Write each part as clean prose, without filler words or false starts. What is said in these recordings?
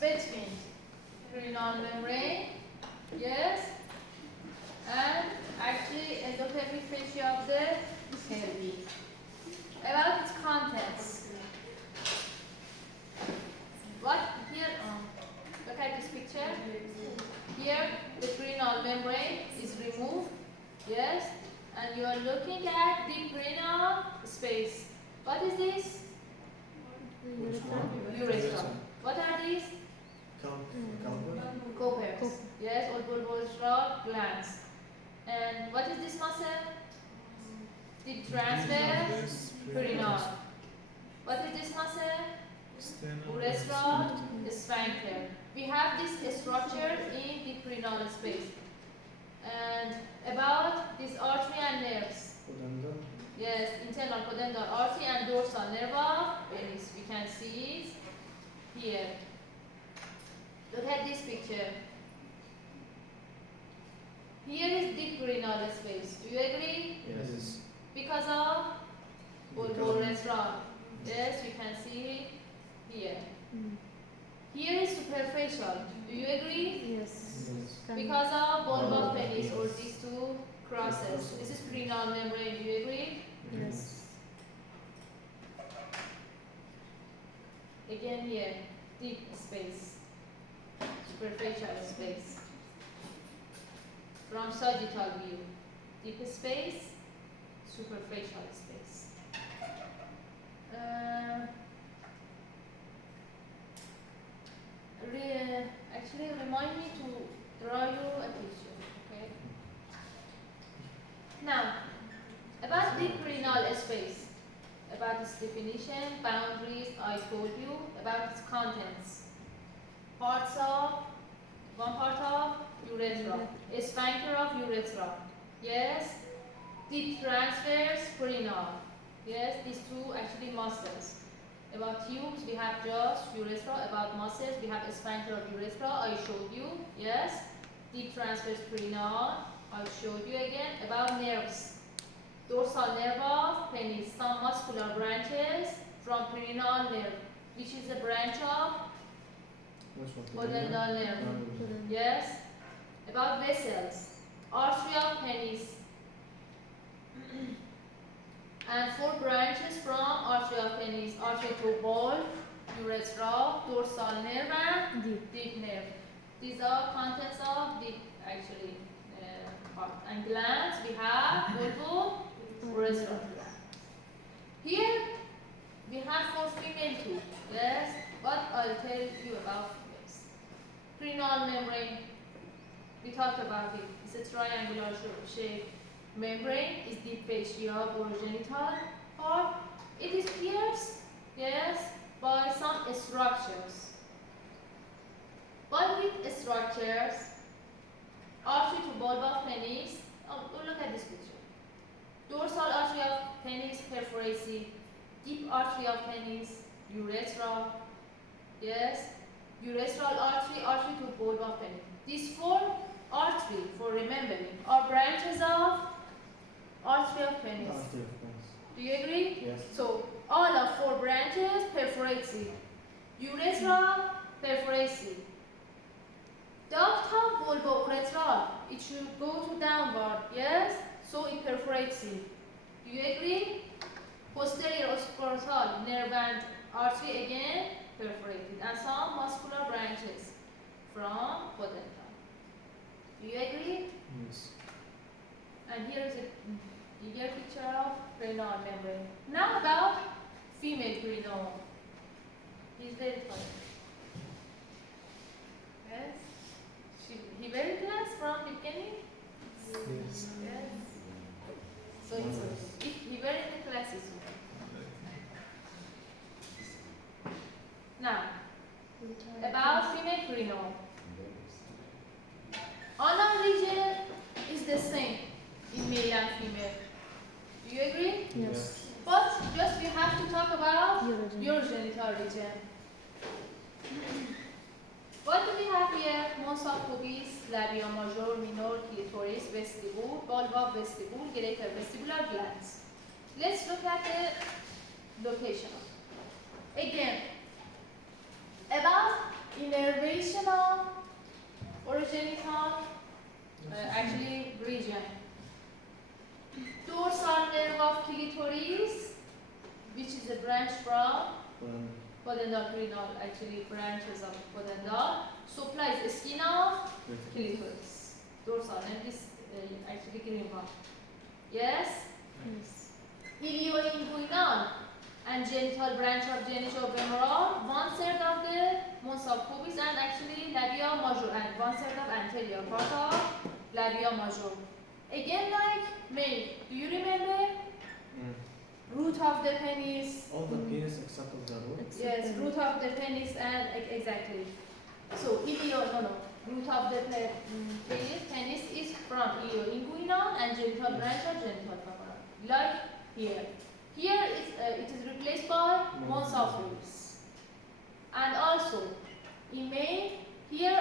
between cranial membrane, yes, and actually endopelvic fascia of the pelvis. About its contents. What here? Look at this picture. Here, the cranial membrane is removed, yes, and you are looking at the cranial space. What is this? Urethra. What are these? Coppers. Yes, or bulbourethral glands. And what is this muscle? The transverse perineal. What is this muscle? Urethral sphincter. We have this structure in the perineal space. And about this artery and nerves. Yes, internal pudendal artery and dorsal nerve of penis. We can see it here. Look at this picture. Here is the perineal space. Do you agree? Yes. Because of bulbourethral. Yes, we can see it here. Here is superficial. Do you agree? Yes. Because of bulb of penis or these two crosses. This is perineal membrane. Do you agree? Yes. Again here, deep space, superficial space. From sagittal view, deep space, superficial space. Actually, remind me to draw you a picture, okay? Now, about the perineal space, about its definition, boundaries, I told you, about its contents. One part of urethra, a sphincter of urethra, yes? The transverse perineal, yes, these two actually muscles. About tubes, we have just urethra. About muscles, we have a sphincter of urethra, I showed you, yes? Deep transverse perineal, I showed you again. About nerves, dorsal nerve of penis, some muscular branches from perineal nerve, which is a branch of pudendal nerve, yes? About vessels, artery of penis, and 4 branches from artery of penis, artery to ball, urethra, dorsal nerve, and deep nerve. These are contents of deep, actually, part. And glands, we have bulbourethral gland. Here, we have for female too, yes? But I'll tell you about females. Perineal membrane, we talked about it. It's a triangular shape. Membrane is the fascia or genital part. It is pierced, yes, by some structures. But with structures, artery to bulb of penis. Oh, look at this picture. Dorsal artery of penis perforates deep artery of penis, urethra, yes, urethral artery, artery to bulb of penis. These 4 artery, for remembering, are branches of artery of penis. Do you agree? Yes. So all of 4 branches perforates it. Urethra perforates it. Duct of bulbourethral, it should go to downward, yes? So it perforates it. Do you agree? Posterior occipital nerve and artery again perforated, and some muscular branches from pudendal. Do you agree? Yes. And here is a bigger picture of perineal membrane. Now about female perineal. He's very funny. Yes? He very class from beginning? Yes. Yes. So it's okay. If he very in the class, it's okay. Now, about female perineal. Anal region is the same in male and female. Do you agree? Yes. But just we have to talk about Urogenital. your genital region. What do we have here? Mons of pubis, labia major, minor, clitoris, vestibule, bulb vestibule, greater vestibular glands. Let's look at the location. Again, about inner Pudendal, perineal, actually branches of pudendal, supplies skin of clitoris. Dorsal, and this actually green one. Yes? Yes. Ilioinguinal and genital branch of genitofemoral, 1/3 of the mons of pubis and actually labia major, and 1/3 of anterior part of labia major. Again, like male, do you remember? Root of the penis. All the penis except of the root. Yes, root of the penis and exactly. So root of the penis is from ilioinguinal and genital branch of genital femoral. Like here. Here it is replaced by mons of pubis. And also in male, here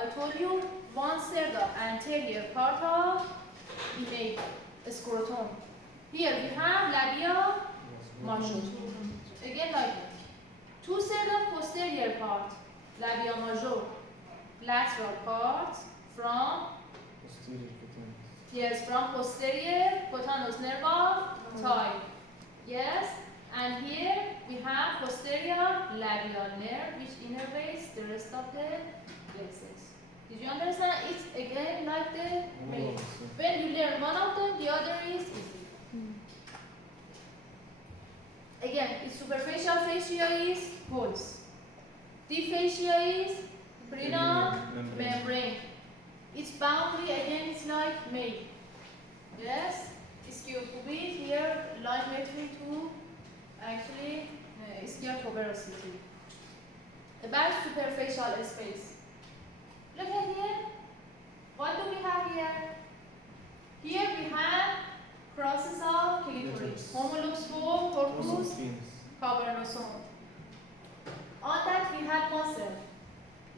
I told you 1/3 of anterior part of innate scrotum. Here we have labia major. Again like that. 2/3 of posterior part, labia major, lateral part from Posterior cutaneous. yes, from posterior cutaneous nerve of thigh. Yes, and here we have posterior labial nerve which innervates the rest of the plexus. Did you understand? It's again like the main. When you learn one of them, the other is easy. Again, its superficial fascia is holes. Deep fascia is perineal membrane. Its boundary again is like male. Yes? Ischiopubic here line between two actually ischial tuberosity. About superficial space. Look at here. What do we have here? Here we have process of clitoris. Homolux for corpus cavernosum. On that we have muscle.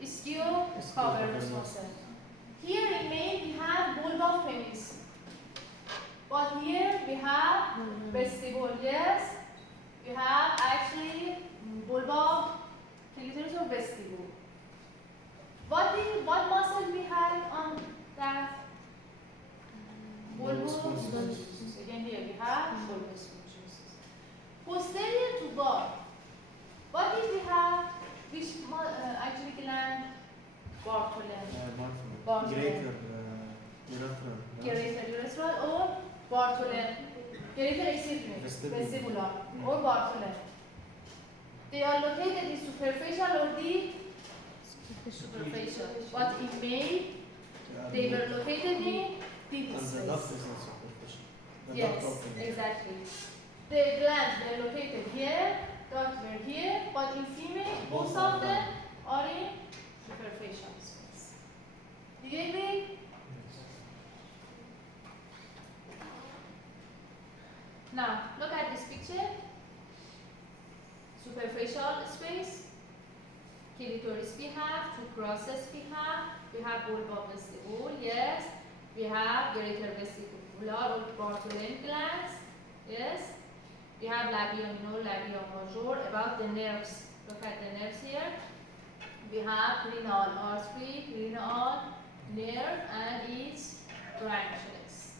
Ischio-cavernous muscle. Here in male we have bulb of penis. But here we have vestibule. Yes, we have actually bulb of clitoris or vestibule. What muscle we have on that? Bulbous spongios. Again here we have bulbous spongios. Posterior to bar. What did we have? Which actually gland? Bartholin. Greater urethral. Greater urethral or Bartholin. Greater vestibular or Bartholin. They are located in superficial or deep? Superficial. But in male, they were located in deep And the space. duct is not superficial. The Yes, duct opening. exactly. The glands were located here, duct were here, but in female, most of them are in superficial space. Do you agree? Now, look at this picture. Superficial space. Clitoris we have, two crosses we have bulba vestibule, yes. We have greater vestibular or Bartholin glands, yes. We have labia minor, labia major. About the nerves, look at the nerves here. We have perineal artery, perineal nerve and its branches.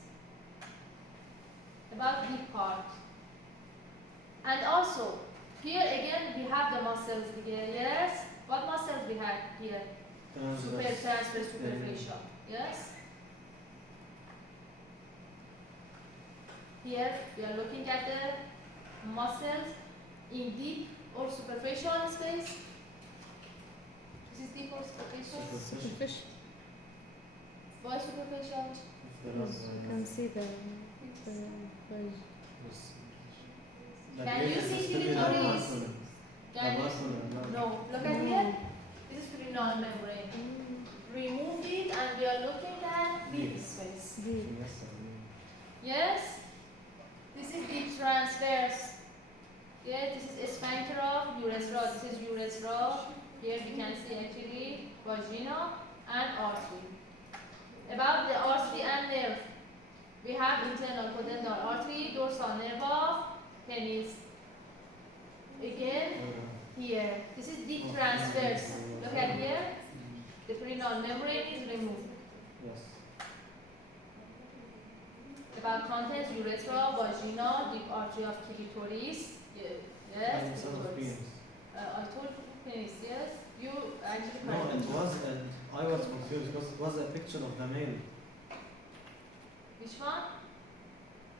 About deep part. And also, here again we have the muscles here, yes. What muscles we have here? Transverse superficial, yes. Here we are looking at the muscles in deep or superficial space. This is deep or superficial? Superficial. Why superficial? Yes, you can see the Can you see clitoris? Can you? No. Look at here. This is perineal membrane. Remove it and we are looking at deep space. Yes? This is deep transverse. Yeah, this is sphincter of urethra. This is urethra. Here we can see actually vagina and artery. About the artery and nerve, we have internal pudendal artery, dorsal nerve of penis. Again, here. This is deep transverse. Look at here. The perineal membrane is removed. Yes. About contents, urethra, vagina, deep artery of clitoris. Yes. And some of clitoris. penis. actually No, correct. it was, I was confused because it was a picture of the male. Which one?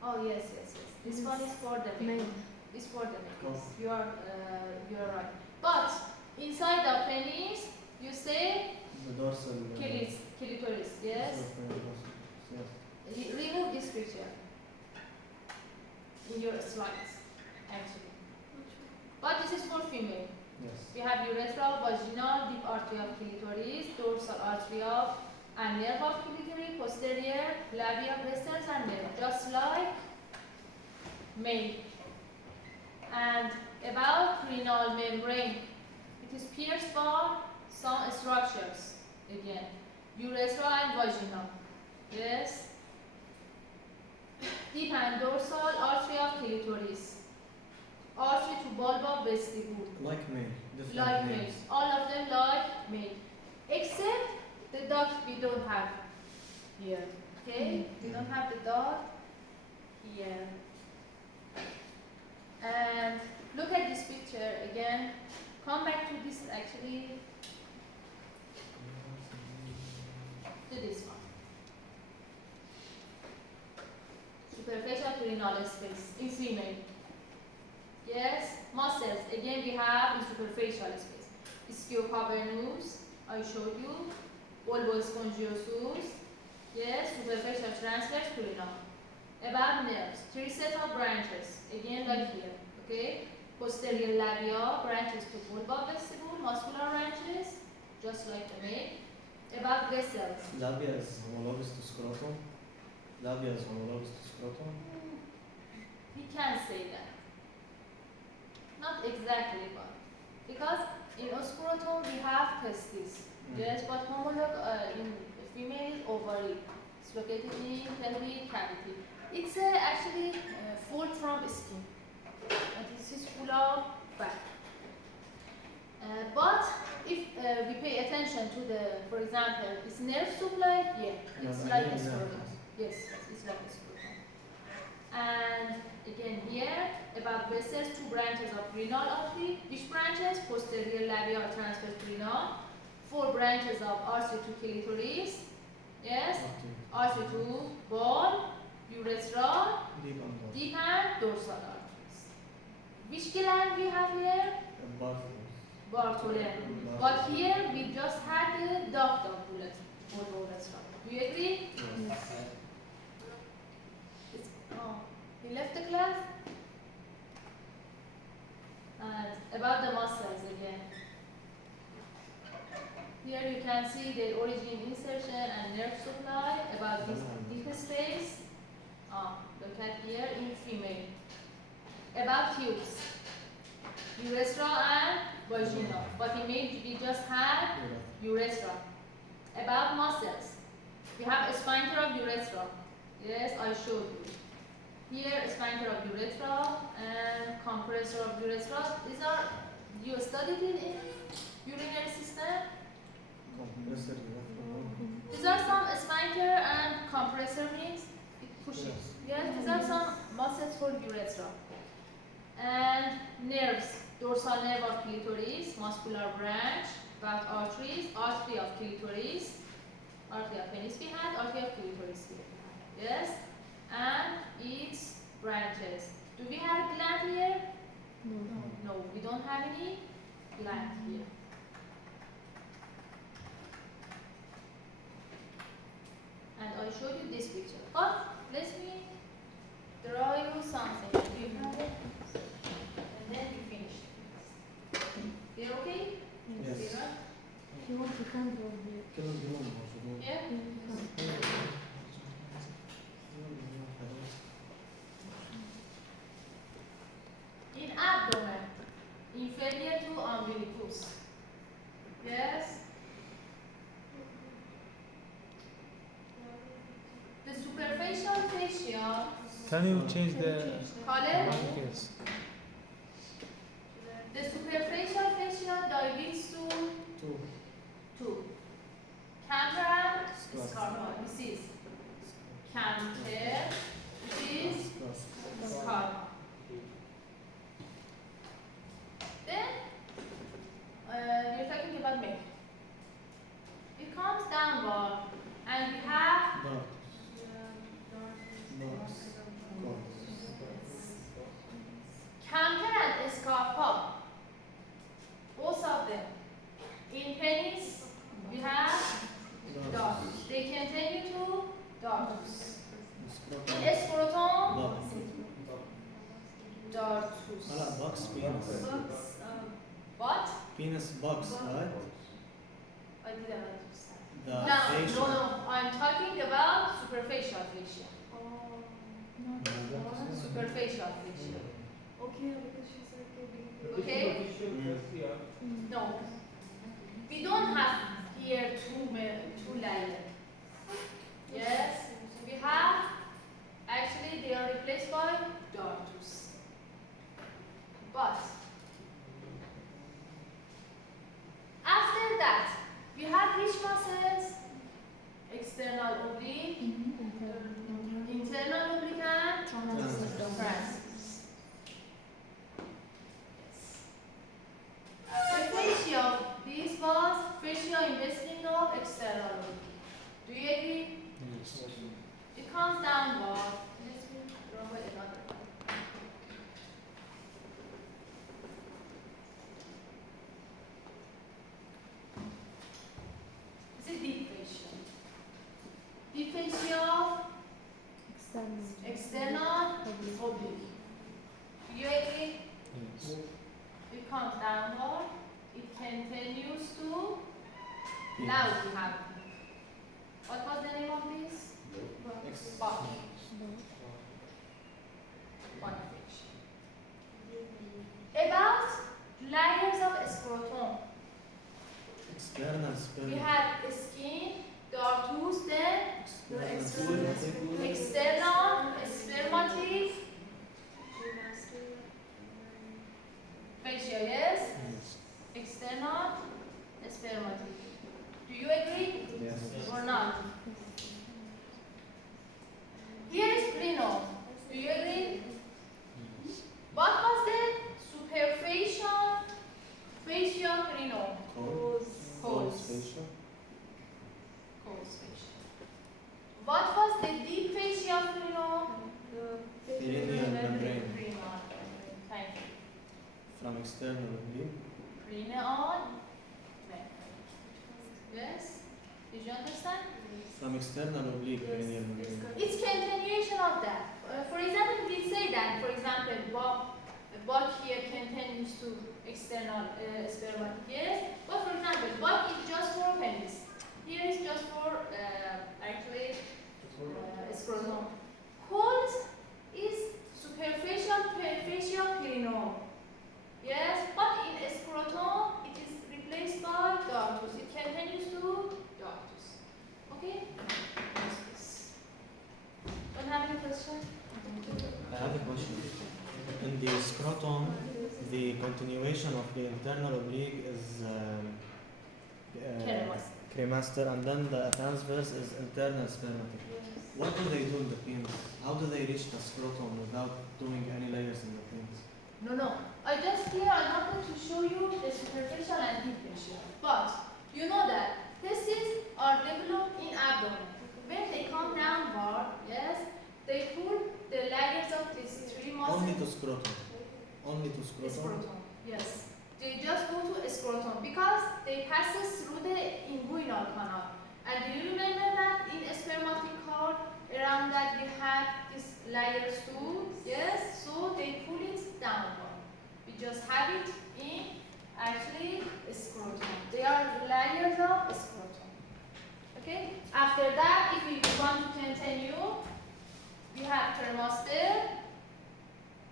Oh yes, yes, yes. This Yes. one is for the male. Male. It's for the male. Yes, Oh. you are right. But inside the penis, you say The dorsal. clitoris. Yes. Yes. Remove this picture in your slides, actually. But this is for female. Yes. We have urethra, vaginal, deep artery of clitoris, dorsal artery of and nerve of clitoris, posterior, labia, vessels, and nerve, just like male. And about renal membrane, it is pierced by some structures. Again, urethra and vaginal. Yes. Deep and dorsal artery of clitoris. Artery to bulba vestibule. Like male. Different Like male. names. All of them like male. Except the duct we don't have here. Okay? We don't have the duct here. And look at this picture again. Come back to this actually, to this one. Superficial renal space in female. Yes, muscles. Again, we have in superficial space. Ischio-cavernous, I showed you. Bulbospongiosus. Yes, superficial transverse to renal. About nerves, 3 sets of branches. Again, like here. Okay. Posterior labia, branches to bulba vestibule, muscular branches, just like the male. About vessels. Labia is homologous to scrotum. Labia is homologous to scrotum. We can say that. Not exactly, but because in scrotum we have testes. Yes, but homolog in female is ovary. It's located in pelvic cavity. It's actually full from skin. And this is full of fat. But if we pay attention to the, for example, this nerve supply, yeah, it's like a scrotum. Yes, it's like a scrotum. And again here, about vessels, 2 branches of renal artery. Which branches? Posterior labia or transverse renal. 4 branches of artery to clitoris. Yes. Artery to ball, urethra, deep and dorsal arteries. Which gland we have here? Bartholin. But here we just had the duct of urethra. Do you agree? Yes. He left the class. And about the muscles again. Here you can see the origin, insertion, and nerve supply. About this deep space. Look at here in female. About tubes, urethra and vaginal. But in male we just had urethra. About muscles, we have a sphincter of urethra. Yes, I showed you. Here, sphincter of urethra and compressor of urethra. These are, you studied it in urinary system? These are some sphincter and compressor means it pushes. Yes, these are some muscles for urethra. And nerves, dorsal nerve of clitoris, muscular branch, about arteries, artery of clitoris, artery of penis we had, artery of clitoris here. Yes, and its branches. Do we have a gland here? No. No, we don't have any gland here. And I showed you this picture. But let me draw you something. Do you have it? And then you finish. You okay? Yes. You right? If you want, you can go here. Yeah? In abdomen, inferior to umbilicus. Yes? The superficial fascia. Can you change the Color? yes? The superficial fascia dilates to 2. Canter and scarpa. This is canter. This is scarpa. Then we're talking about male. penis box, right? I didn't understand. The No, facial. no, I'm talking about superficial fascia. Superficial fascia. Okay, because she's like a big. Okay? No. We don't have here two layers. Yes? We have, actually they are replaced by dartus. But after that, we have which muscles? External oblique, internal oblique and transverse. The fascia, this was fascia investing of external oblique. Do you agree? Yes. It comes downward. Let me draw another one. It's a deep fascia. Deep fascia, external oblique. Do you agree? Yes. It comes downward. It continues to. Penis. Now we have. What was the name of this? Ex- Buck. Buck fascia. About layers of scrotum. External We sperm. had skin, dartus, then External sperm. external, spermative, fascia, yes? Yes. External, spermative. Do you agree Yes. or not? Here is prenum. Do you agree? What was the superficial fascia prenum? Cold. Cold Coles. fascia. Coles fascia. What was the deep fascia prenum? Perineal membrane. Prenatal. Thank you. From external oblique. Prenatal membrane. Yes? Did you understand? From external oblique perineal membrane. It's continuation of that. For example, we say that, for example, bulk here continues to external spermatic, yes? But for example, bulk is just for penis. Here is just for actually scrotum. Cold is superficial fascia perineum. Yes, but in scrotum it is replaced by dartus. It continues to dartus. Okay? Don't have any question? I have a question. In the scrotum, the continuation of the internal oblique is Cremaster. cremaster, and then the transverse is internal spermatic. What do they do in the penis? How do they reach the scrotum without doing any layers in the penis? No. I wanted to show you the superficial and deep fascia. But you know that testes are developed in abdomen. When they come downward, yes, they pull the layers of these three muscles. Only to scrotum. Only to scrotum. Scrotum. Yes. They just go to scrotum because they passes through the inguinal canal. And do you remember that in spermatic cord around that we had these layers too? Yes. So they pull it downward. We just have it in actually scrotum. They are layers of scrotum. Okay. After that, if we want to continue, we have cremaster.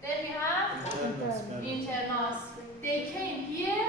Then we have Internal spermatic. internals. They came here